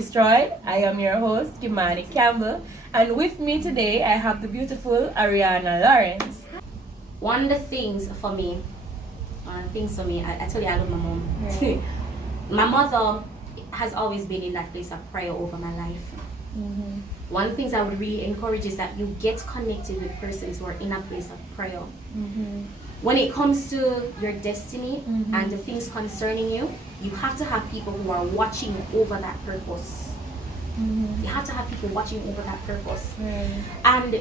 Destroyed. I am your host, Kimani Campbell, and with me today I have the beautiful Ariana Lawrence. One of the things for me, I tell you I love my mom. Right. My mother has always been in that place of prayer over my life. Mm-hmm. One of the things I would really encourage is that you get connected with persons who are in a place of prayer. Mm-hmm. When it comes to your destiny Mhm. and the things concerning you, you have to have people who are watching over that purpose. Mm-hmm. You have to have people watching over that purpose. Right. And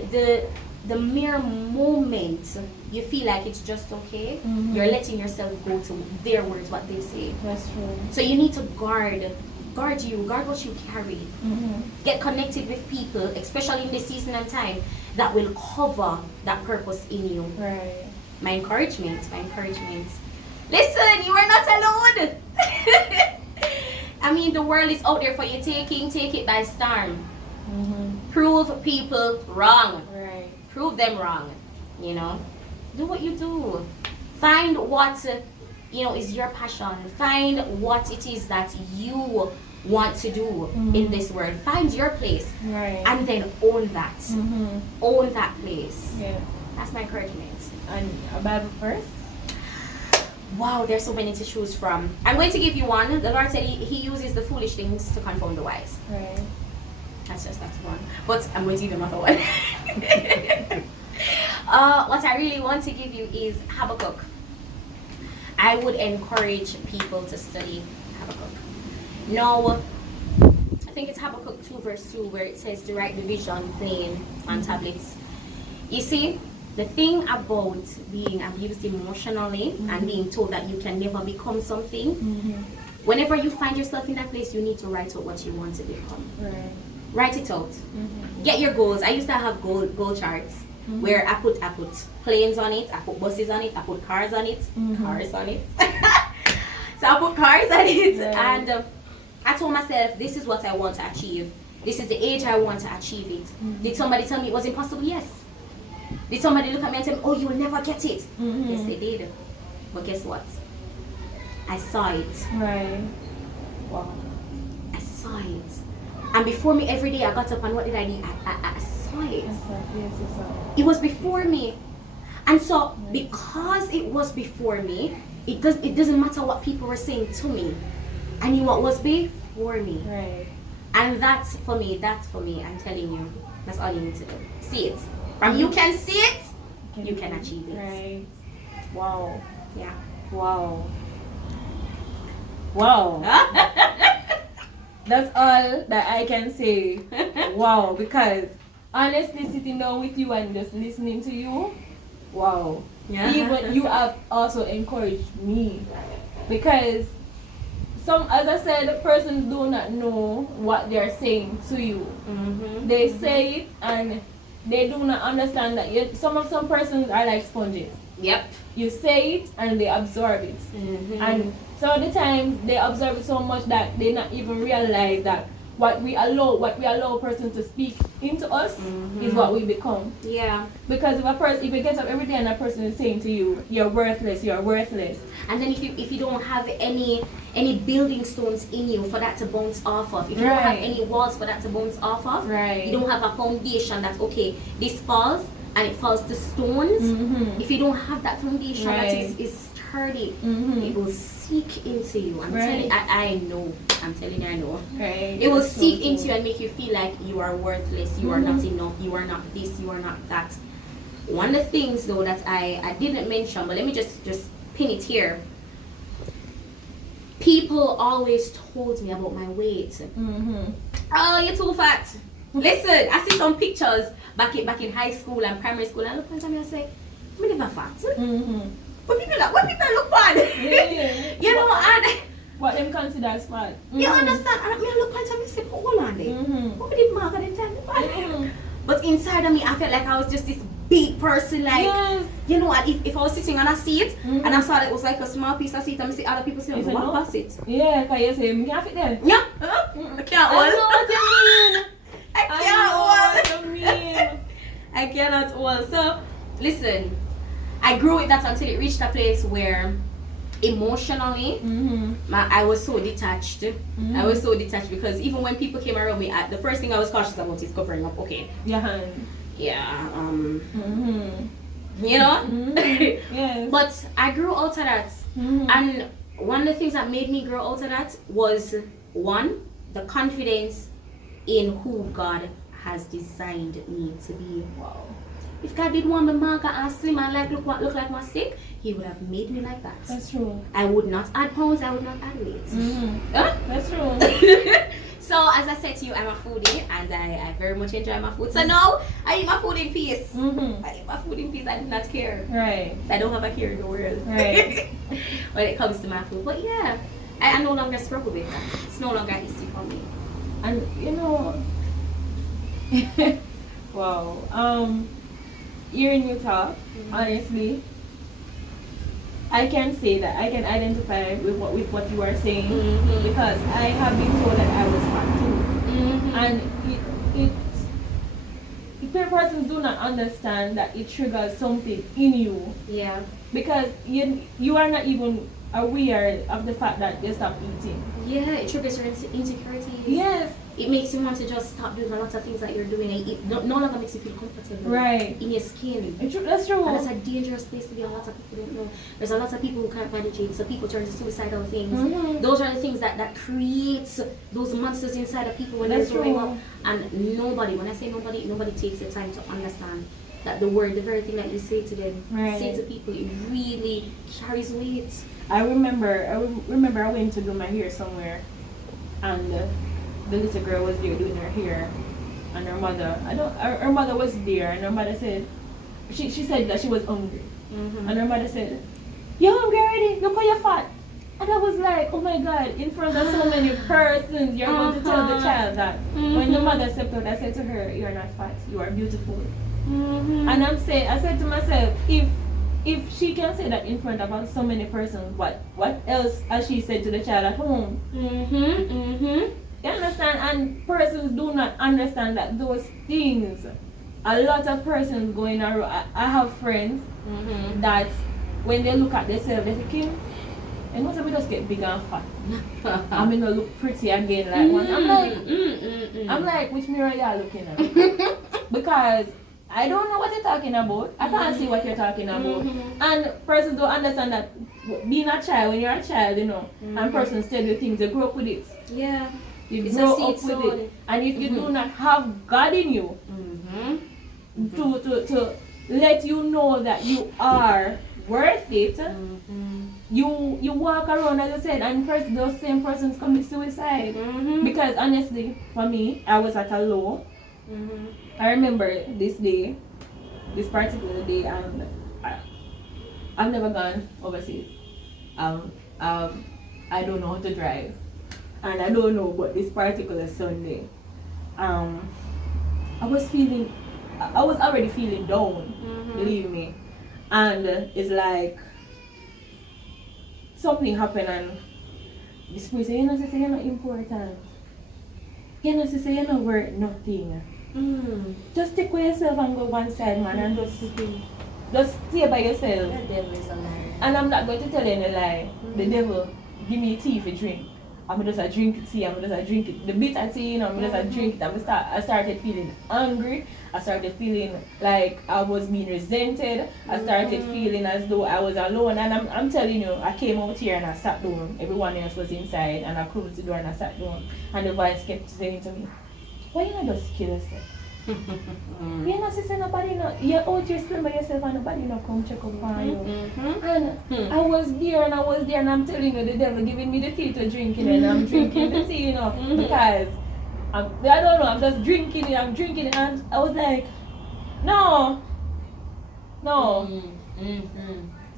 the mere moment you feel like it's just okay, Mhm. you're letting yourself go to their words, what they say. That's true. So you need to guard what you carry. Mm-hmm. Get connected with people, especially in this season and time, that will cover that purpose in you. Right. My encouragement. Listen, you are not alone. I mean, the world is out there for you. Take it by storm. Mm-hmm. Prove people wrong. Right. Prove them wrong. You know, do what you do. Find what is your passion. Find what it is that you want to do in this world. Find your place, Right. and then own that. Mm-hmm. Own that place. Yeah. That's my encouragement. And a Bible verse? Wow, there's so many to choose from. I'm going to give you one. The Lord said he uses the foolish things to confound the wise. Right. That's one. But I'm going to give you another one. What I really want to give you is Habakkuk. I would encourage people to study Habakkuk. Now, I think it's Habakkuk 2 verse 2 where it says to write the vision plain on tablets. You see, the thing about being abused emotionally and being told that you can never become something, whenever you find yourself in that place, you need to write out what you want to become. Right. Write it out. Get your goals. I used to have goal charts where I put planes on it, I put buses on it, I put cars on it, cars on it. So I put cars on it, and I told myself, this is what I want to achieve. This is the age I want to achieve it. Did somebody tell me it was impossible? Yes. Did somebody look at me and tell me, oh, you'll never get it? Yes, they did. But guess what? I saw it. Right. Wow. I saw it. And before me, every day I got up and what did I do? I saw it. Yes, I saw. It was before me. And so, because it was before me, it doesn't matter what people were saying to me. I knew what was before me. Right. And that's for me, I'm telling you, that's all you need to do. See it. From you can see it, you can achieve it. Right. Wow. Yeah. Wow. Wow. That's all that I can say. Wow. Because honestly, sitting down with you and just listening to you, wow. Yeah. Even you have also encouraged me. Because as I said, persons do not know what they're saying to you. They say it and they do not understand that some persons are like sponges. Yep. You say it and they absorb it. And some of the times they absorb it so much that they not even realize that what we allow a person to speak into us is what we become. Yeah. Because if you get up every day and a person is saying to you, you're worthless. And then if you don't have any building stones in you for that to bounce off of, if you don't have any walls for that to bounce off of, you don't have a foundation that, okay, this falls and it falls to stones. If you don't have that foundation that is sturdy, it will seek into you. I'm telling you, I know. Right. It will seep into you and make you feel like you are worthless, you are not enough, you are not this, you are not that. One of the things though that I didn't mention, but let me just pin it here. People always told me about my weight. Oh, you're too fat. Listen, I see some pictures back in high school and primary school, and I look at me and say, I'm never fat. But people look bad. You know, and what them consider as fat. you understand? And I look at me and say, hold on there. What did Margaret and tell me? But inside of me, I felt like I was just this big person, like, you know, and if I was sitting on a seat and I saw that it was like a small piece of seat, and I see other people saying, what was it? Yeah, because you say, I can't fit there. Yeah, I can't hold. I know what you mean. I can't hold. I cannot hold. So, listen, I grew with that until it reached a place where emotionally, I was so detached. I was so detached because even when people came around me, the first thing I was cautious about is covering up. Okay. Yeah. Yeah. You know. Yes. But I grew out of that, and one of the things that made me grow out of that was one, the confidence in who God has designed me to be. Wow. If God did want me maga and slim and like look like my stick, He would have made me like that. That's true. I would not add pounds, I would not add weight. Huh? That's true. So as I said to you, I'm a foodie and I very much enjoy my food. So now I eat my food in peace. I eat my food in peace. I do not care. Right. I don't have a care in the world. Right. When it comes to my food. But yeah, I no longer struggle with that. It's no longer easy for me. And you know, wow. Hearing you talk, honestly, I can say that I can identify with what you are saying because I have been told that I was fat too, and if persons do not understand that it triggers something in you, Yeah. because you are not even aware of the fact that you stop eating. Yeah, it triggers your insecurities. Yes. It makes you want to just stop doing a lot of things that you're doing. It no longer makes you feel comfortable. Right. In your skin. That's true. And that's a dangerous place to be. A lot of people don't know. There's a lot of people who can't manage it, so people turn to suicidal things. Those are the things that creates those monsters inside of people when they're growing up. And nobody, when I say nobody takes the time to understand that the very thing that you say to them, say to people, it really carries weight. I remember I went to do my hair somewhere, and the little girl was there doing her hair, and her mother was there, and her mother said, she said that she was hungry, and her mother said, "You're hungry already? Look how you're fat." And I was like, oh my God, in front of so many persons, you're going to tell the child that. When the mother stepped out, I said to her, "You're not fat, you are beautiful." And I said to myself, if she can say that in front of so many persons, what else has she said to the child at home? You understand? And persons do not understand that those things, a lot of persons going around. I have friends that when they look at themselves, they think, and most of we just get big and fat. I mean, I look pretty again like one. I'm like, which mirror y'all looking at? Because I don't know what you're talking about. I can't see what you're talking about. And persons don't understand that being a child, when you're a child, you know, and persons tell you things, you grow up with it. Yeah. You grow up with it. And if you do not have God in you to let you know that you are worth it, you walk around, as I said, and those same persons commit suicide. Because honestly, for me, I was at a low. I remember this particular day, and I've never gone overseas. I don't know how to drive, and I don't know, but this particular Sunday, I was already feeling down, believe me, and it's like something happened, and the spirit said, "You know, say you're not important. You know, say you're not worth nothing. Just take away yourself and go one side, man, and just stay by yourself." The devil is a liar. And I'm not going to tell you any lie. The devil give me tea for drink. I'm just a drink tea. I'm just a drink it. The bitter tea, you know, I'm just a drink it. I started feeling angry. I started feeling like I was being resented. I started feeling as though I was alone. And I'm telling you, I came out here and I sat down. Everyone else was inside, and I closed the door and I sat down. And the voice kept saying to me, "Why you not just kill yourself? You not say nobody not. You're out here still by yourself and nobody not come check up on you." And I was there and I'm telling you, the devil giving me the tea to drink, and I'm drinking the tea, you know, because I don't know, I'm just drinking it, and I was like, no.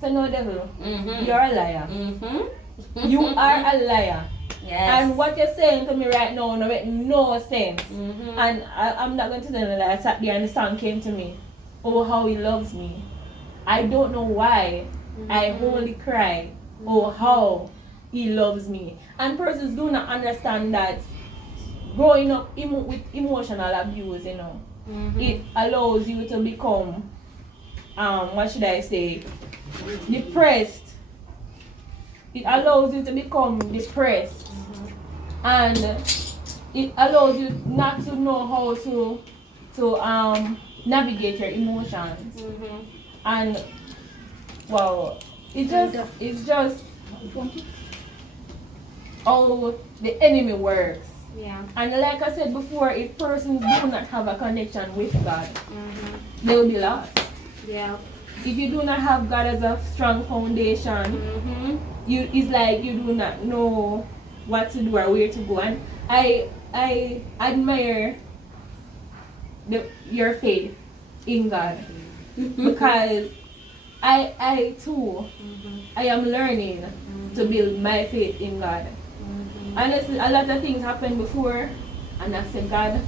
So no, devil, you're a liar. You are a liar. Yes. And what you're saying to me right now no make no sense. And I'm not going to tell you that I sat there and the song came to me. Oh, how he loves me. I don't know why. I only cry. Oh, how he loves me. And persons do not understand that growing up with emotional abuse, you know, it allows you to become, what should I say, depressed. it allows you to become depressed, and it allows you not to know how to navigate your emotions. And wow, it's just how the enemy works. Yeah. And like I said before, if persons do not have a connection with God, they will be lost. Yeah. If you do not have God as a strong foundation, it's like you do not know what to do or where to go. And I admire your faith in God, because I too I am learning to build my faith in God. Honestly, a lot of things happened before, and I said, God,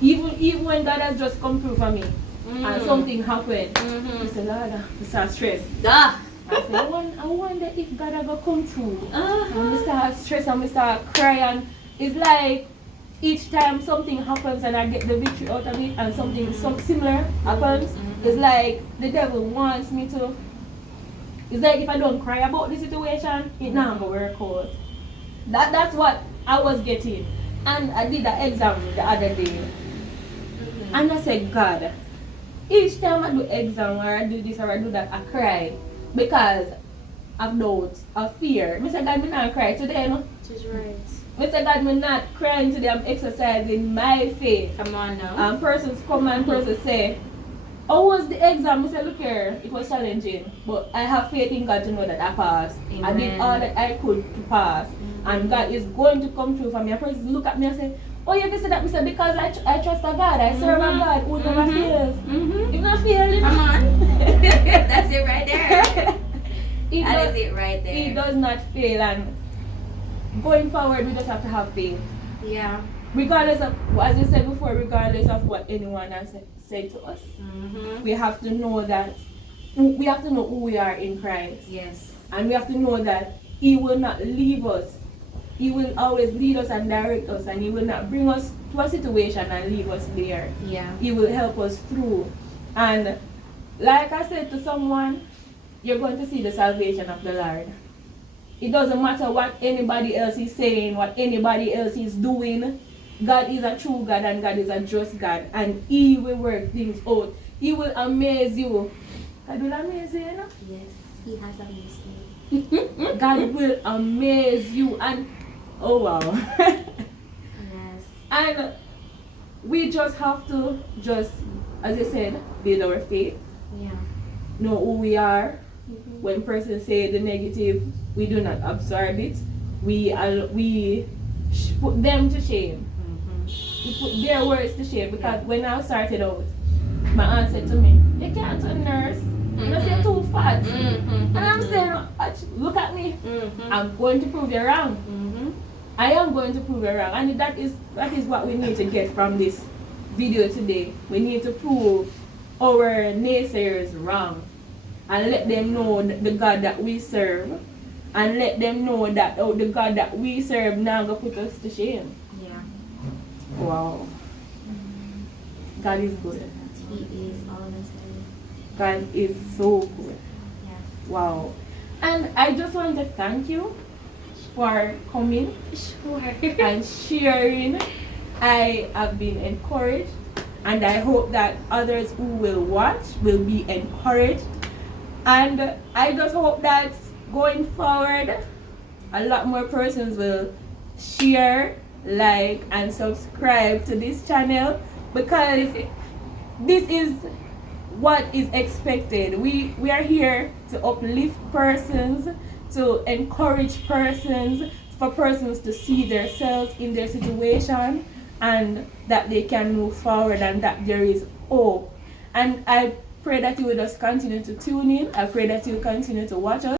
even when God has just come through for me, and something happened, I said, Lord, I start stress. I said, I wonder if God ever come through. And I start stress and I start crying. It's like each time something happens and I get the victory out of it, and something similar happens, it's like the devil wants me to. It's like if I don't cry about the situation, it not gonna work out. That's what I was getting. And I did the exam the other day. And I said, God, each time I do exam or I do this or I do that, I cry because of doubt, of fear. I said, God, I'm not cry today, no? She's right. I said, God, I'm not crying today, I'm exercising my faith. Come on now. And persons come and persons say, how was the exam? I said, look here, it was challenging, but I have faith in God to know that I passed. Amen. I did all that I could to pass. And God is going to come through for me. And persons look at me and say, oh, you can say that? I said, because I trust a God. I serve a God who never fails. If not fail, Come on. That's it right there. That is it right there. He does not fail. And going forward, we just have to have faith. Yeah. Regardless of, as you said before, regardless of what anyone has said to us, we have to know that, we have to know who we are in Christ. Yes. And we have to know that He will not leave us. He will always lead us and direct us, and He will not bring us to a situation and leave us there. Yeah. He will help us through. And like I said to someone, you're going to see the salvation of the Lord. It doesn't matter what anybody else is saying, what anybody else is doing. God is a true God and God is a just God, and He will work things out. He will amaze you. God will amaze you, you know? Yes, He has amazed me. God will amaze you, and oh wow. Yes. And we just have to just, as I said, build our faith. Yeah. Know who we are. When persons say the negative, we do not absorb it. We put them to shame. We put their words to shame, because when I started out, my aunt said to me, you can't do nurse. And I said, too fat. And I'm saying, look at me. I'm going to prove you wrong. I am going to prove you wrong. And that is what we need to get from this video today. We need to prove our naysayers wrong, and let them know the God that we serve, and let them know that the God that we serve now going to put us to shame. Yeah. Wow. God is good. He is all the time. God is so good. Yeah. Wow. And I just want to thank you for coming and sharing. I have been encouraged, and I hope that others who will watch will be encouraged. And I just hope that going forward, a lot more persons will share, like, and subscribe to this channel, because this is what is expected. We are here to uplift persons, to encourage persons, for persons to see themselves in their situation, and that they can move forward, and that there is hope. And I pray that you will just continue to tune in. I pray that you will continue to watch us.